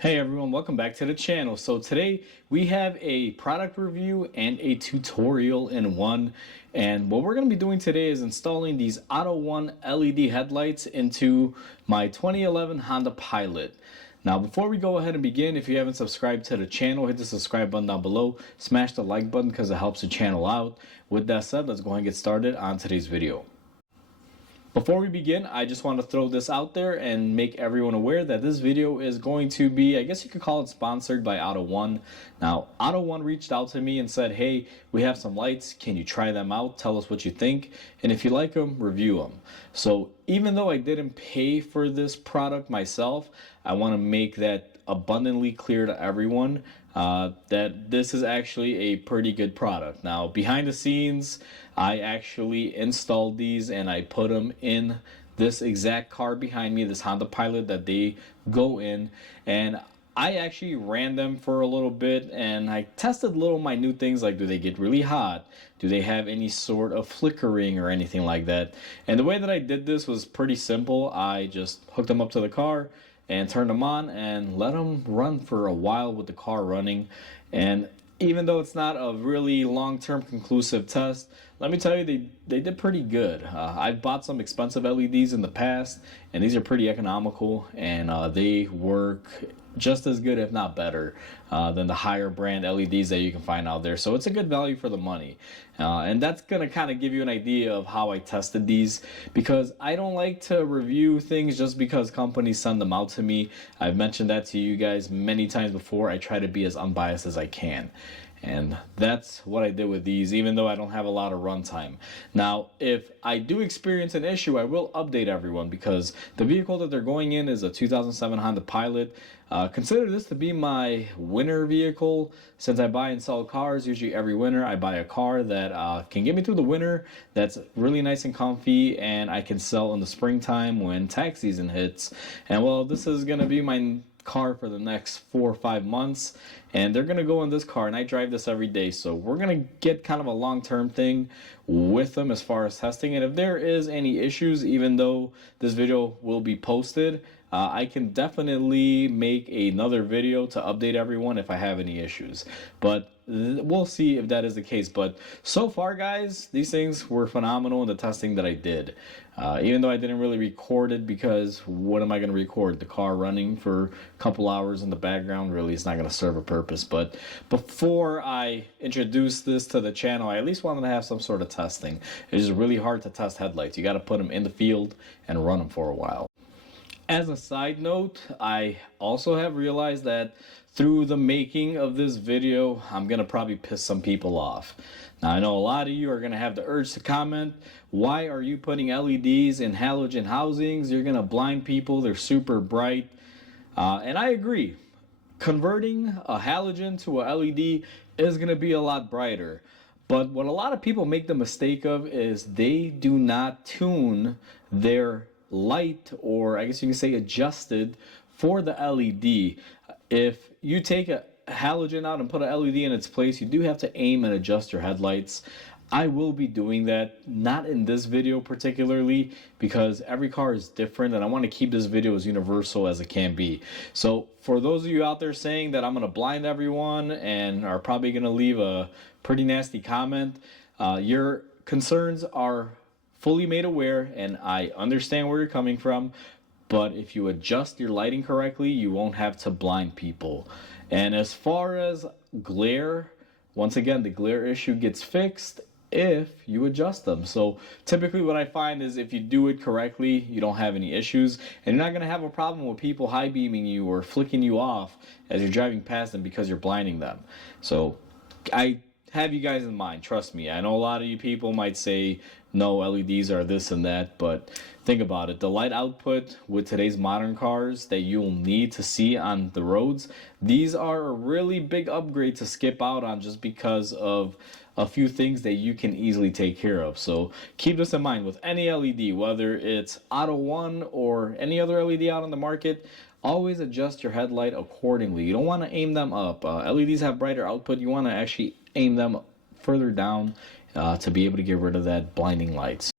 Hey everyone, welcome back to the channel. So today we have a product review and a tutorial in one. And what we're going to be doing today is installing these Autoone LED headlights into my 2011 Honda Pilot. Now before we go ahead and begin, if you haven't subscribed to the channel, hit the subscribe button down below. Smash the like button because it helps the channel out. With that said, let's go ahead and get started on today's video. Before we begin, I just want to throw this out there and make everyone aware that this video is going to be, I guess you could call it, sponsored by Autoone. Now, Autoone reached out to me and said, hey, we have some lights. Can you try them out? Tell us what you think. And if you like them, review them. So even though I didn't pay for this product myself, I want to make that abundantly clear to everyone that this is actually a pretty good product. Now, behind the scenes, I actually installed these and I put them in this exact car behind me, this Honda Pilot that they go in, and I actually ran them for a little bit and I tested little minute things like, do they get really hot? Do they have any sort of flickering or anything like that? And the way that I did this was pretty simple. I just hooked them up to the car and turned them on and let them run for a while with the car running. And even though it's not a really long-term conclusive test, let me tell you, they did pretty good. I've bought some expensive LEDs in the past, and these are pretty economical, and they work just as good, if not better, than the higher brand LEDs that you can find out there. So it's a good value for the money. And that's going to kind of give you an idea of how I tested these, because I don't like to review things just because companies send them out to me. I've mentioned that to you guys many times before. I try to be as unbiased as I can. And that's what I did with these, even though I don't have a lot of runtime. Now, if I do experience an issue, I will update everyone, because the vehicle that they're going in is a 2007 Honda Pilot. Consider this to be my winter vehicle. Since I buy and sell cars, usually every winter I buy a car that can get me through the winter, that's really nice and comfy, and I can sell in the springtime when tax season hits. And well, this is going to be my car for the next 4 or 5 months, and they're gonna go in this car, and I drive this every day, so we're gonna get kind of a long-term thing with them as far as testing. And if there is any issues, even though this video will be posted, I can definitely make another video to update everyone if I have any issues, but we'll see if that is the case. But so far, guys, these things were phenomenal in the testing that I did. Even though I didn't really record it, because what am I going to record? The car running for a couple hours in the background? Really, it's not going to serve a purpose. But before I introduce this to the channel, I at least wanted to have some sort of testing. It's just really hard to test headlights. You got to put them in the field and run them for a while. As a side note, I also have realized that through the making of this video, I'm going to probably piss some people off. Now, I know a lot of you are going to have the urge to comment, why are you putting LEDs in halogen housings? You're going to blind people. They're super bright. And I agree. Converting a halogen to a LED is going to be a lot brighter. But what a lot of people make the mistake of is they do not tune their light, or I guess you can say adjusted, for the LED. If you take a halogen out and put an LED in its place, you do have to aim and adjust your headlights. I will be doing that, not in this video particularly, because every car is different and I want to keep this video as universal as it can be. So for those of you out there saying that I'm going to blind everyone and are probably going to leave a pretty nasty comment, your concerns are fully made aware, and I understand where you're coming from. But if you adjust your lighting correctly, you won't have to blind people. And as far as glare, once again, the glare issue gets fixed if you adjust them. So typically what I find is if you do it correctly, you don't have any issues, and you're not going to have a problem with people high beaming you or flicking you off as you're driving past them because you're blinding them. So I have you guys in mind, trust me. I know a lot of you people might say no, LEDs are this and that, but think about it. The light output with today's modern cars that you'll need to see on the roads, these are a really big upgrade to skip out on just because of a few things that you can easily take care of. So keep this in mind with any LED, whether it's Autoone or any other LED out on the market. Always adjust your headlight accordingly. You don't want to aim them up. LEDs have brighter output. You want to actually aim them further down to be able to get rid of that blinding lights.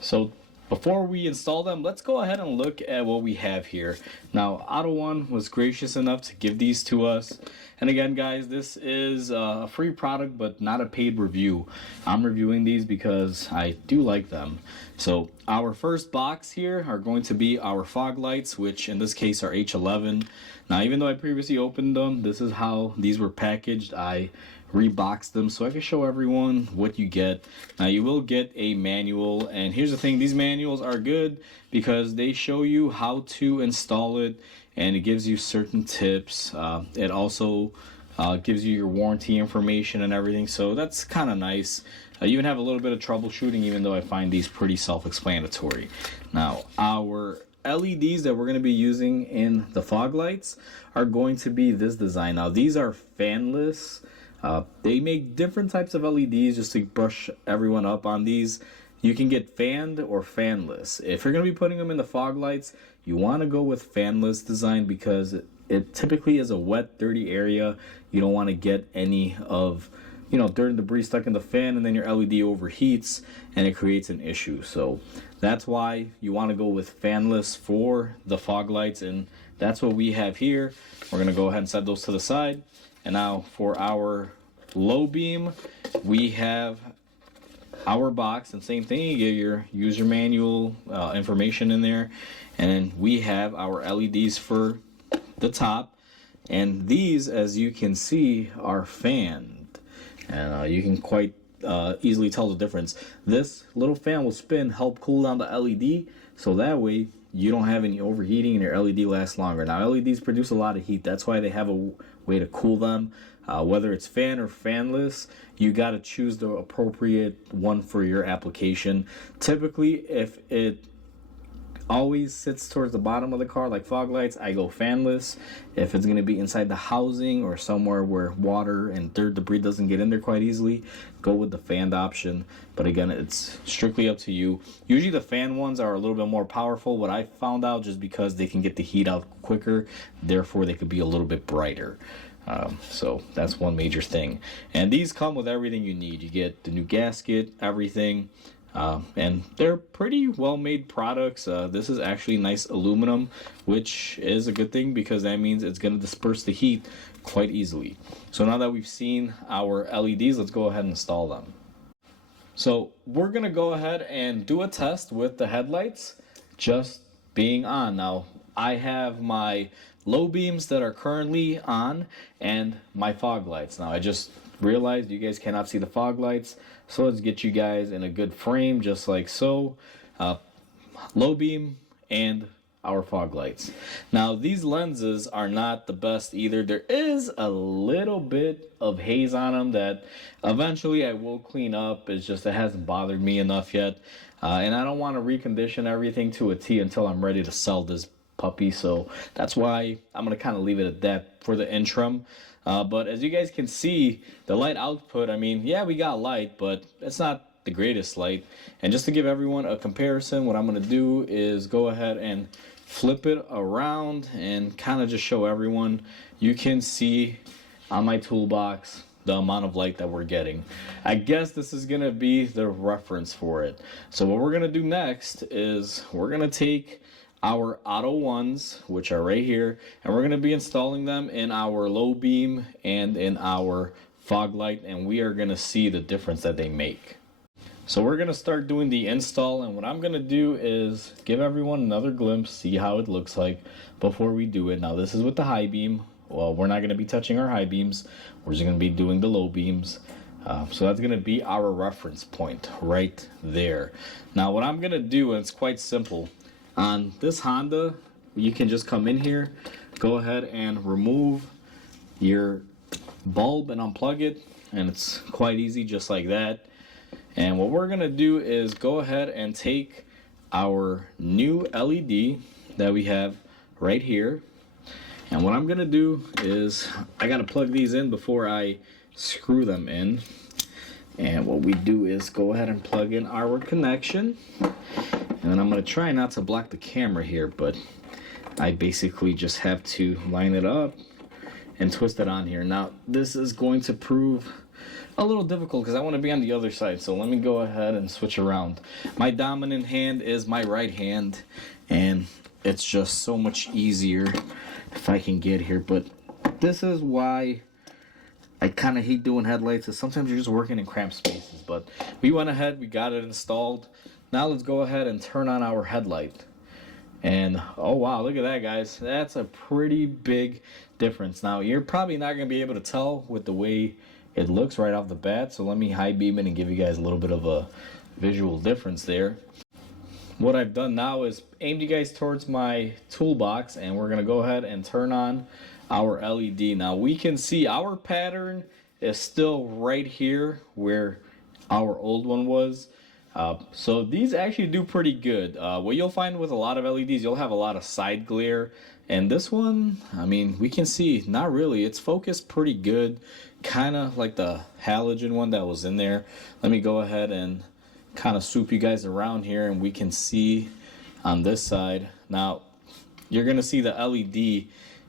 So before we install them, let's go ahead and look at what we have here. Now, Autoone was gracious enough to give these to us. And again, guys, this is a free product, but not a paid review. I'm reviewing these because I do like them. So our first box here are going to be our fog lights, which in this case are H11. Now, even though I previously opened them, this is how these were packaged. I reboxed them so I can show everyone what you get. Now, you will get a manual, and here's the thing, these manuals are good because they show you how to install it, and it gives you certain tips. It also gives you your warranty information and everything, so that's kind of nice. You even have a little bit of troubleshooting, even though I find these pretty self-explanatory. Now, our LEDs that we're going to be using in the fog lights are going to be this design. Now, these are fanless. They make different types of LEDs just to brush everyone up on these. You can get fanned or fanless. If you're going to be putting them in the fog lights, you want to go with fanless design because it typically is a wet, dirty area. You don't want to get any of, dirt and debris stuck in the fan, and then your LED overheats and it creates an issue. So that's why you want to go with fanless for the fog lights, and that's what we have here. We're going to go ahead and set those to the side. And now for our low beam, we have our box, and same thing, you get your user manual information in there, and then we have our LEDs for the top, and these, as you can see, are fanned, and you can quite easily tell the difference. This little fan will spin, help cool down the LED, so that way you don't have any overheating and your LED lasts longer. Now, LEDs produce a lot of heat, that's why they have a way to cool them. Whether it's fan or fanless, you got to choose the appropriate one for your application. Typically, if it always sits towards the bottom of the car like fog lights, I go fanless. If it's going to be inside the housing or somewhere where water and dirt debris doesn't get in there quite easily, go with the fanned option. But again, it's strictly up to you. Usually the fan ones are a little bit more powerful, what I found out, just because they can get the heat out quicker, therefore they could be a little bit brighter. So that's one major thing. And these come with everything you need. You get the new gasket, everything. And they're pretty well made products. This is actually nice aluminum, which is a good thing because that means it's going to disperse the heat quite easily. So now that we've seen our LEDs, let's go ahead and install them. So we're going to go ahead and do a test with the headlights just being on. Now, I have my low beams that are currently on and my fog lights. Now, I just realized you guys cannot see the fog lights, so let's get you guys in a good frame just like so. Low beam and our fog lights. Now, these lenses are not the best either. There is a little bit of haze on them that eventually I will clean up. It's just it hasn't bothered me enough yet, and I don't want to recondition everything to a T until I'm ready to sell this puppy, so that's why I'm going to kind of leave it at that for the interim. But as you guys can see, the light output, I mean, yeah, we got light, but it's not the greatest light. And just to give everyone a comparison, what I'm going to do is go ahead and flip it around and kind of just show everyone. You can see on my toolbox the amount of light that we're getting. I guess this is going to be the reference for it. So what we're going to do next is we're going to take our Autoones, which are right here, and we're going to be installing them in our low beam and in our fog light, and we are going to see the difference that they make. So we're going to start doing the install, and what I'm going to do is give everyone another glimpse, see how it looks like before we do it. Now, this is with the high beam. Well, we're not going to be touching our high beams. We're just going to be doing the low beams. So that's going to be our reference point right there. Now, what I'm going to do, and it's quite simple, on this Honda, you can just come in here, go ahead and remove your bulb and unplug it, and it's quite easy just like that. And what we're going to do is go ahead and take our new LED that we have right here, and what I'm going to do is I got to plug these in before I screw them in. And what we do is go ahead and plug in our connection. And then I'm going to try not to block the camera here, but I basically just have to line it up and twist it on here. Now, this is going to prove a little difficult because I want to be on the other side. So let me go ahead and switch around. My dominant hand is my right hand, and it's just so much easier if I can get here. But this is why I kind of hate doing headlights, is sometimes you're just working in cramped spaces. But we went ahead, we got it installed. Now let's go ahead and turn on our headlight. And oh wow, look at that, guys. That's a pretty big difference. Now you're probably not going to be able to tell with the way it looks right off the bat. So let me high beam it and give you guys a little bit of a visual difference there. What I've done now is aimed you guys towards my toolbox, and we're going to go ahead and turn on our LED. Now we can see our pattern is still right here where our old one was. So these actually do pretty good. What you'll find with a lot of LEDs, you'll have a lot of side glare. And this one, I mean, we can see, not really. It's focused pretty good. Kind of like the halogen one that was in there. Let me go ahead and kind of swoop you guys around here, and we can see on this side. Now, you're going to see the LED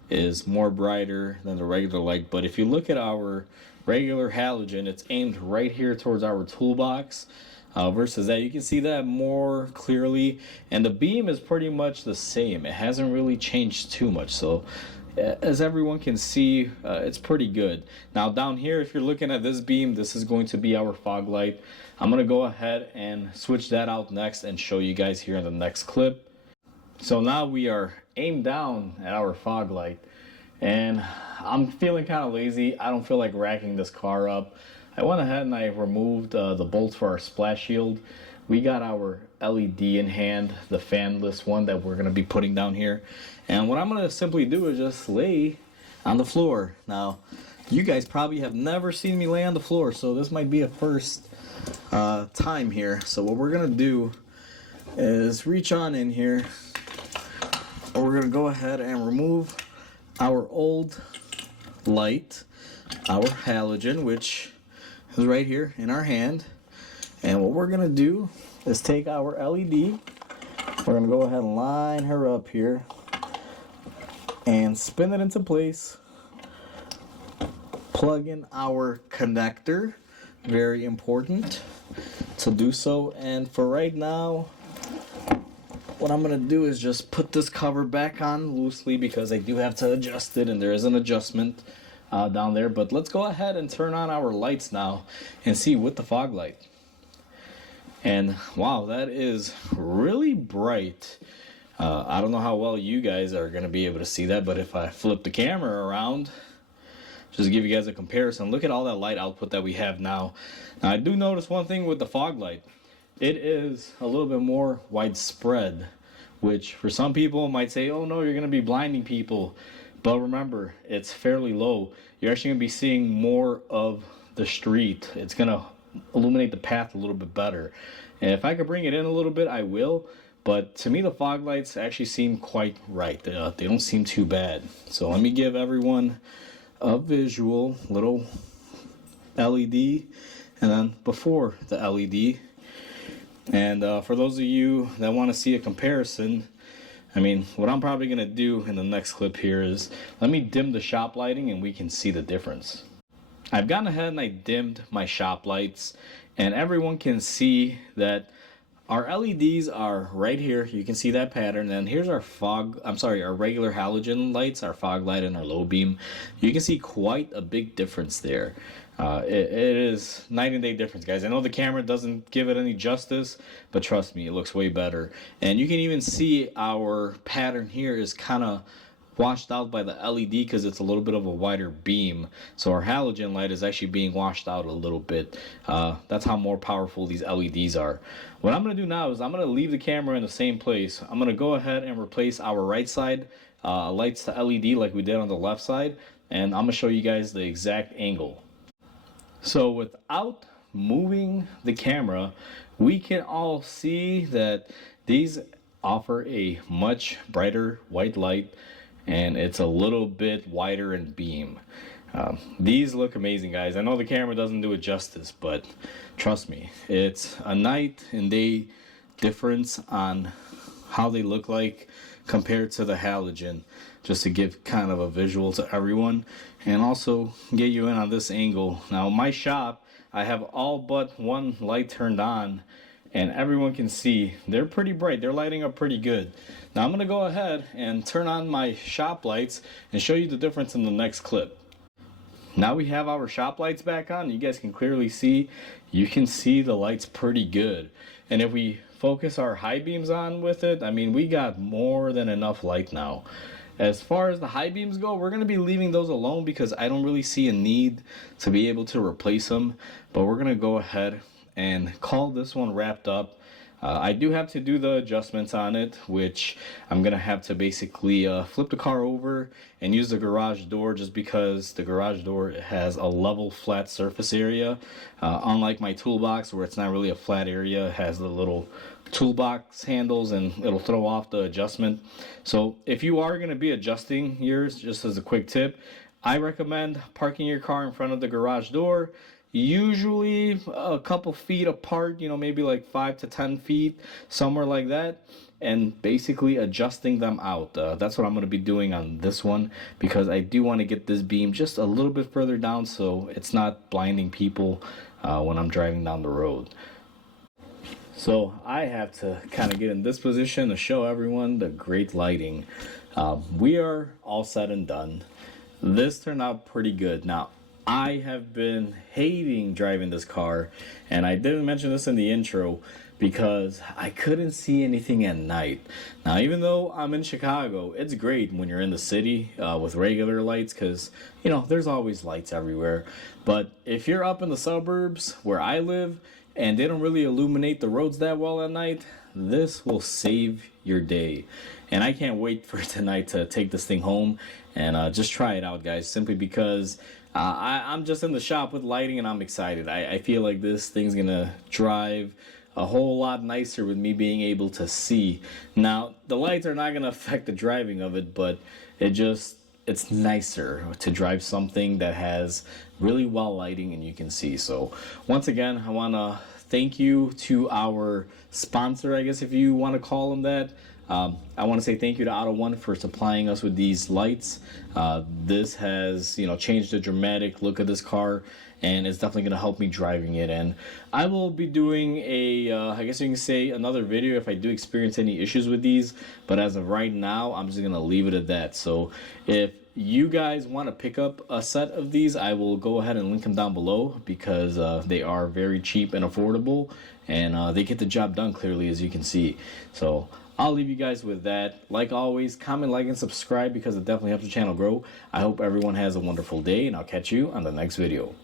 is more brighter than the regular light. But if you look at our regular halogen, it's aimed right here towards our toolbox. Versus that, you can see that more clearly, and the beam is pretty much the same. It hasn't really changed too much, so as everyone can see, it's pretty good. Now down here, if you're looking at this beam, this is going to be our fog light. I'm going to go ahead and switch that out next and show you guys here in the next clip. So now we are aimed down at our fog light, and I'm feeling kind of lazy. I don't feel like racking this car up. I went ahead and I removed the bolts for our splash shield. We got our LED in hand, the fanless one that we're going to be putting down here. And what I'm going to simply do is just lay on the floor. Now, you guys probably have never seen me lay on the floor, so this might be a first time here. So what we're going to do is reach on in here. We're going to go ahead and remove our old light, our halogen, which is right here in our hand. And what we're gonna do is take our LED, we're gonna go ahead and line her up here and spin it into place, plug in our connector, very important to do so. And for right now, what I'm gonna do is just put this cover back on loosely because I do have to adjust it, and there is an adjustment down there. But let's go ahead and turn on our lights now and see with the fog light. And wow, that is really bright. I don't know how well you guys are going to be able to see that, but if I flip the camera around, just to give you guys a comparison, look at all that light output that we have now. Now I do notice one thing with the fog light. It is a little bit more widespread, which for some people might say, oh no, you're going to be blinding people. But remember, it's fairly low. You're actually going to be seeing more of the street. It's going to illuminate the path a little bit better. And if I could bring it in a little bit, I will. But to me, the fog lights actually seem quite right. They don't seem too bad. So let me give everyone a visual, little LED, and then before the LED. And for those of you that want to see a comparison, I mean, what I'm probably going to do in the next clip here is let me dim the shop lighting and we can see the difference. I've gone ahead and I dimmed my shop lights, and everyone can see that our LEDs are right here. You can see that pattern. And here's our our regular halogen lights, our fog light and our low beam. You can see quite a big difference there. It is night and day difference, guys. I know the camera doesn't give it any justice, but trust me, it looks way better. And you can even see our pattern here is kind of washed out by the LED because it's a little bit of a wider beam. So our halogen light is actually being washed out a little bit. That's how more powerful these LEDs are. What I'm going to do now is I'm going to leave the camera in the same place. I'm going to go ahead and replace our right side lights to LED like we did on the left side. And I'm going to show you guys the exact angle. So without moving the camera, we can all see that these offer a much brighter white light, and it's a little bit wider in beam. These look amazing, guys. I know the camera doesn't do it justice, but trust me, it's a night and day difference on how they look like compared to the halogen. just to give kind of a visual to everyone and also get you in on this angle. Now my shop, I have all but one light turned on, and everyone can see they're pretty bright. They're lighting up pretty good. Now I'm gonna go ahead and turn on my shop lights and show you the difference in the next clip. Now we have our shop lights back on. You guys can clearly see, you can see the lights pretty good. And if we focus our high beams on with it, I mean, we got more than enough light now. As far as the high beams go, we're going to be leaving those alone because I don't really see a need to be able to replace them. But we're going to go ahead and call this one wrapped up. I do have to do the adjustments on it, which I'm going to have to basically flip the car over and use the garage door, just because the garage door has a level flat surface area. Unlike my toolbox where it's not really a flat area, it has the little toolbox handles and it'll throw off the adjustment. So if you are going to be adjusting yours, just as a quick tip, I recommend parking your car in front of the garage door, usually a couple feet apart, you know, maybe like 5 to 10 feet, somewhere like that, and basically adjusting them out. That's what I'm going to be doing on this one, because I do want to get this beam just a little bit further down so it's not blinding people when I'm driving down the road. So I have to kind of get in this position to show everyone the great lighting. We are all said and done. This turned out pretty good. Now, I have been hating driving this car, and I didn't mention this in the intro because I couldn't see anything at night. Now, even though I'm in Chicago, it's great when you're in the city with regular lights because, you know, there's always lights everywhere. But if you're up in the suburbs where I live and they don't really illuminate the roads that well at night, this will save your day. And I can't wait for tonight to take this thing home and just try it out, guys, simply because I'm just in the shop with lighting and I'm excited. I feel like this thing's gonna drive a whole lot nicer with me being able to see. Now, the lights are not gonna affect the driving of it, but it's nicer to drive something that has really well lighting and you can see. So once again, I want to thank you to our sponsor, I guess if you want to call them that. I want to say thank you to Autoone for supplying us with these lights. This has, you know, changed the dramatic look of this car, and it's definitely going to help me driving it. And I will be doing I guess you can say another video if I do experience any issues with these, but as of right now, I'm just going to leave it at that. So if you guys want to pick up a set of these, I will go ahead and link them down below because they are very cheap and affordable, and they get the job done clearly, as you can see. So I'll leave you guys with that. Like always, comment, like, and subscribe because it definitely helps the channel grow. I hope everyone has a wonderful day, and I'll catch you on the next video.